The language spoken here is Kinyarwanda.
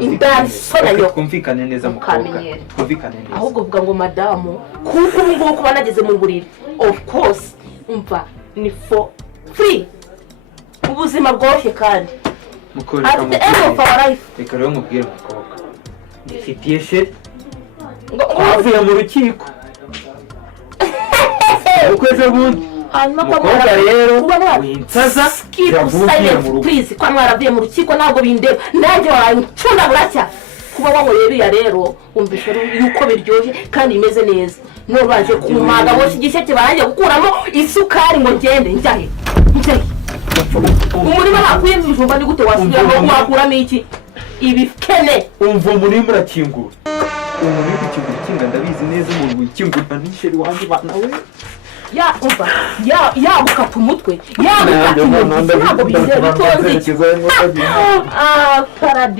indasoni. Okay, Twumvikane neza mukobwa. Twumvikane neza. Ahubwo uvuga ngo madamu kuko ubu ngubu kuba nageze mu buriri. Of course, umva ni for free. Ubuzima bworoshye kandi. Mukore at the end of our life. Reka rero nkubwire mukobwa. Ndifitiye sheri. Avuye mu rukiko. Ukweze bundi. Mukobwa rero winsaza yavuye mu rugo. Please kwa mwaravuye mu rukiko ntabwo bindeba. Nanjye warancunda buracya. Kuba wankoreye biriya rero umvishe yuko biryoshye kandi bimeze neza. No baje kumaga bose igisheke barangiye gukuramo isukari ngo ngende njyahe. Umurima bakuye ibijumba ni gute wasubira ngo wakuramo iki? Ibikene. Umva umurima urakingura. Umurima ukingura kinga ndabizi neza umuntu wikingura n'isheri wanjye bana we. Ya umva ya gukata umutwe. Ya gukata umutwe. Ntabwo bizera bitonze. Paradi.